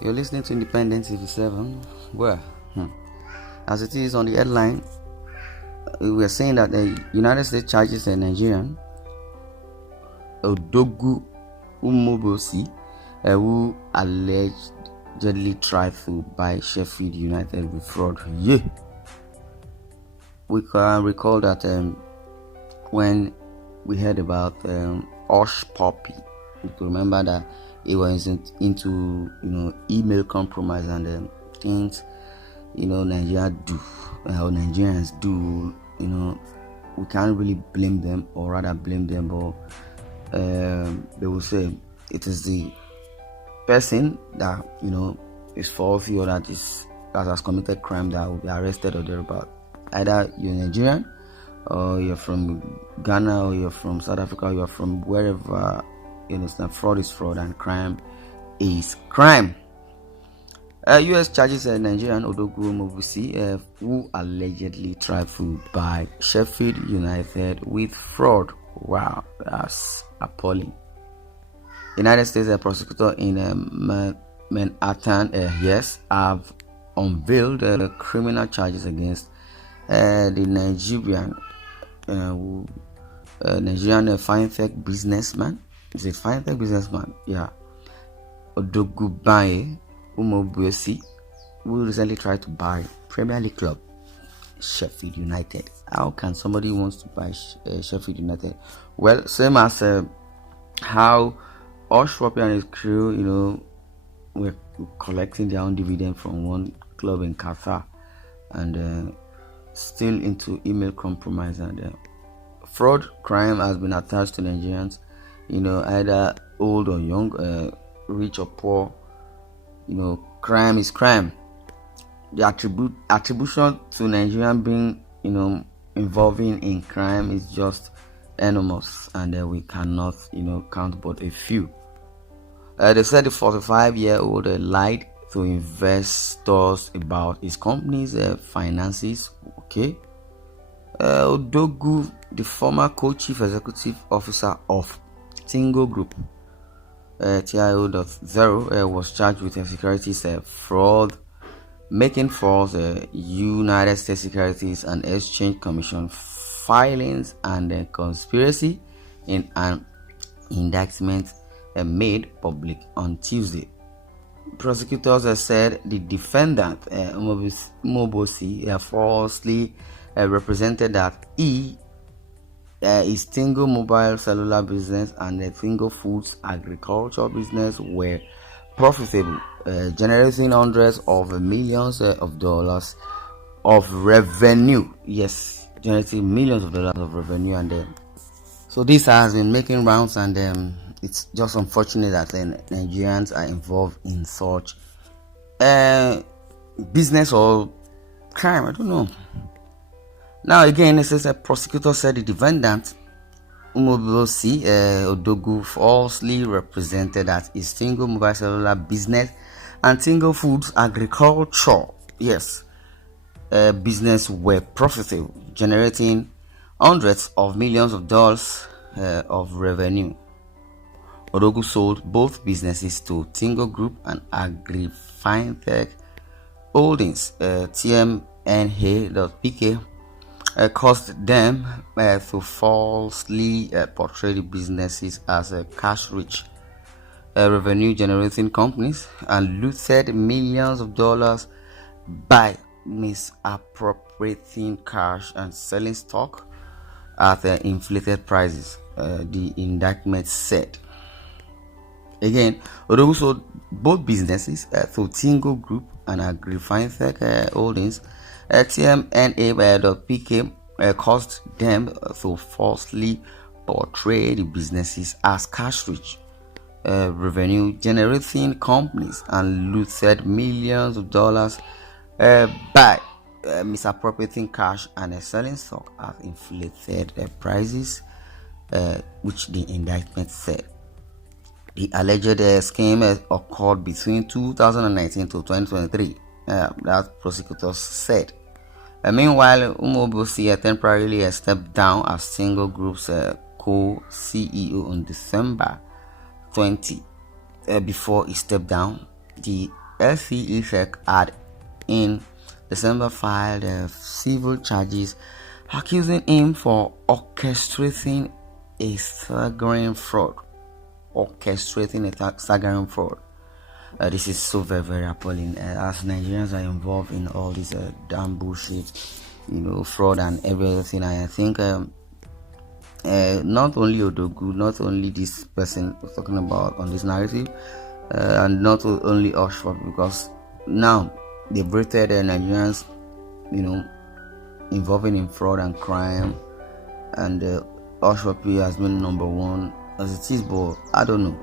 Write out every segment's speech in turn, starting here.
You're listening to Independent TV7. Well, as it is on the headline, we are saying that the United States charges a Nigerian, Odogwu Finally, who allegedly tried to buy Sheffield United with fraud. Yeah. We can recall that when we heard about Osh Poppy, you can remember that it was into email compromise and things Nigerians do. We can't really blame them, or rather blame them, but they will say it is the person that is faulty or that has committed crime that will be arrested or thereabout. Either you're Nigerian, or you're from Ghana, or you're from South Africa, or you're from wherever. Fraud is fraud and crime is crime. U.S. charges a Nigerian, Odogwu Finally, who allegedly tried to buy Sheffield United with fraud. Wow, that's appalling. United States prosecutor in Manhattan, have unveiled criminal charges against the Nigerian fintech businessman. Is a fintech businessman, yeah. Odogwu Finally who recently tried to buy Premier League club Sheffield United. How can somebody wants to buy Sheffield United? Well, same as how Oshwapi and his crew, were collecting their own dividend from one club in Qatar, and still into email compromise and fraud crime has been attached to Nigerians. Either old or young, rich or poor. Crime is crime. The attribution to Nigerian being, involving in crime is just enormous, and we cannot, count but a few. They said the 45-year-old lied to investors about his company's finances. Okay. Odogwu, the former co-chief executive officer of Tingo Group, TIO.0, was charged with securities fraud, making false United States Securities and Exchange Commission filings, and conspiracy in an indictment made public on Tuesday. Prosecutors said the defendant, Finally, falsely represented that his Tingo mobile cellular business and the Tingo foods agriculture business were profitable, generating hundreds of millions of dollars of revenue. Yes, generating millions of dollars of revenue, and so this has been making rounds, and it's just unfortunate that Nigerians are involved in such business or crime. I don't know. Now again, it says a prosecutor said the defendant, Finally, Odogwu, falsely represented that his Tingo mobile cellular business and Tingo foods agriculture, business were profitable, generating hundreds of millions of dollars of revenue. Odogwu sold both businesses to Tingo Group and Agri Fintech Holdings, TMNA.pk. Caused them to falsely portray the businesses as cash-rich, revenue-generating companies, and looted millions of dollars by misappropriating cash and selling stock at inflated prices, the indictment said. Again, Odogwu sold both businesses to Tingo Group and Agri Fintech Holdings, TMNA.pk, caused them to falsely portray the businesses as cash-rich, revenue-generating companies, and looted millions of dollars by misappropriating cash and selling stock at inflated prices, which the indictment said. The alleged scheme occurred between 2019 to 2023, that prosecutors said. Meanwhile, Finally temporarily stepped down as Tingo Group's co-CEO on December 20. Before he stepped down, the SCESEC had in December filed civil charges accusing him for orchestrating a staggering fraud. This is so very, very appalling. As Nigerians are involved in all this damn bullshit, fraud and everything. I think not only Odogwu, not only this person was talking about on this narrative, and not only Oxford, because now they've rated Nigerians, involving in fraud and crime, and Oxford has been number one as it is. But I don't know.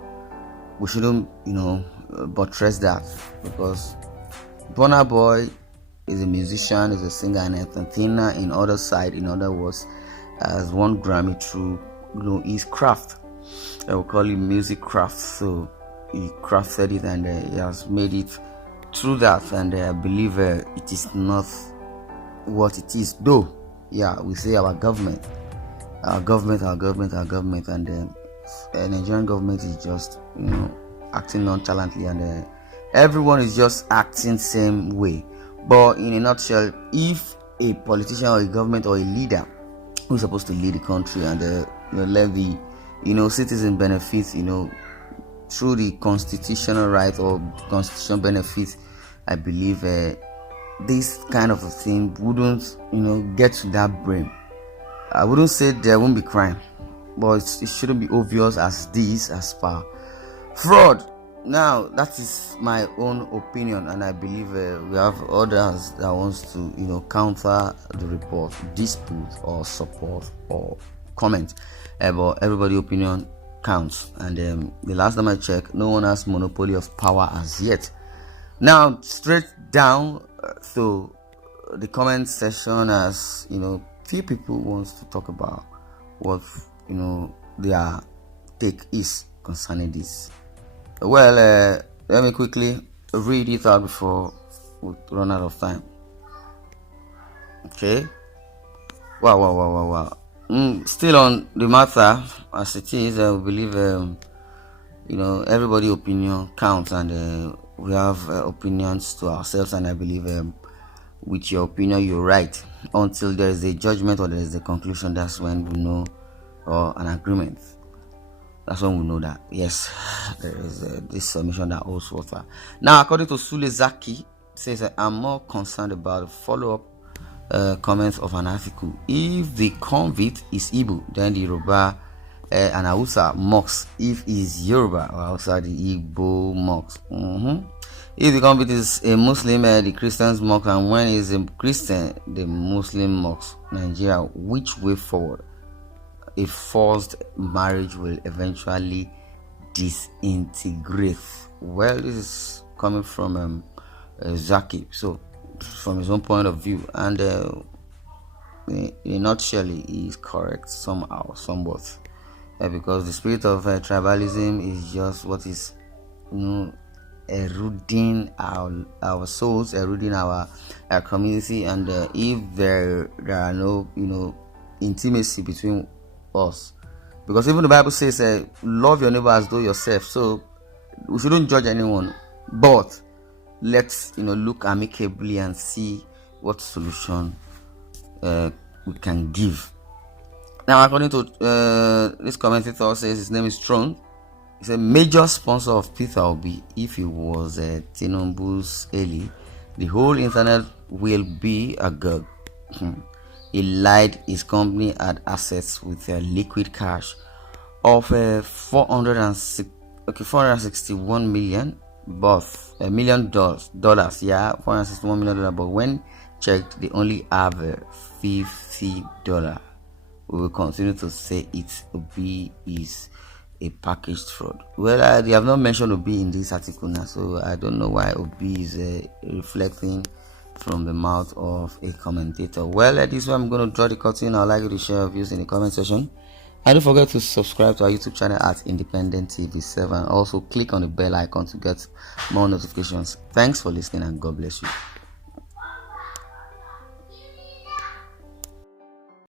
We shouldn't, buttress that, because Burna Boy is a musician, is a singer and entertainer. In other words, has won Grammy through his craft. I will call it music craft. So he crafted it and he has made it through that, and I believe it is not what it is, though. Yeah, we say our government, and the Nigerian government is just acting nonchalantly, and everyone is just acting same way. But in a nutshell, if a politician or a government or a leader who's supposed to lead the country and let the citizen benefits through the constitutional right or constitutional benefits, I believe this kind of a thing wouldn't get to that brain. I wouldn't say there won't be crime, but it shouldn't be obvious as per fraud. Now that is my own opinion, and I believe we have others that wants to counter the report, dispute or support or comment. But everybody's opinion counts, and the last time I checked, no one has monopoly of power as yet. Now straight down to the comment section, as few people wants to talk about what their take is concerning this. Well, let me quickly read it out before we run out of time. Okay. Wow. Still on the matter as it is, I believe everybody's opinion counts, and we have opinions to ourselves, and I believe with your opinion you're right. Until there is a judgment or there is a conclusion, that's when we know, or an agreement. That's when we know that yes, there is this submission that holds water. Now, according to Sule Zaki, says that I'm more concerned about the follow-up comments of an article. If the convict is Igbo, then the Yoruba and Hausa mocks. If is Yoruba or Hausa, the Igbo mocks. If the convict is a Muslim, the Christians mock, and when he is a Christian, the Muslim mocks. Nigeria, which way forward? A forced marriage will eventually disintegrate. Well, this is coming from Zaki, so from his own point of view, and in a nutshell, he is correct somewhat, because the spirit of tribalism is just what is eroding our souls, eroding our community, and if there are no intimacy between us, because even the Bible says love your neighbor as though yourself. So we shouldn't judge anyone, but let's look amicably and see what solution we can give. Now, according to this commentator, says his name is Tron. He's a major sponsor of Peter Obi. If he was Tinubu's ally, the whole internet will be agog. He lied his company had assets with liquid cash of $461 million, but $1 million. Yeah, $461 million. But when checked, they only have $50. We will continue to say it. Obi is a packaged fraud. Well, they have not mentioned Obi in this article now, so I don't know why Obi is reflecting from the mouth of a commentator. Well, this is where I'm going to draw the curtain. I'd like you to share your views in the comment section, and don't forget to subscribe to our YouTube channel at Independent TV 7. Also click on the bell icon to get more notifications. Thanks for listening, and God bless you.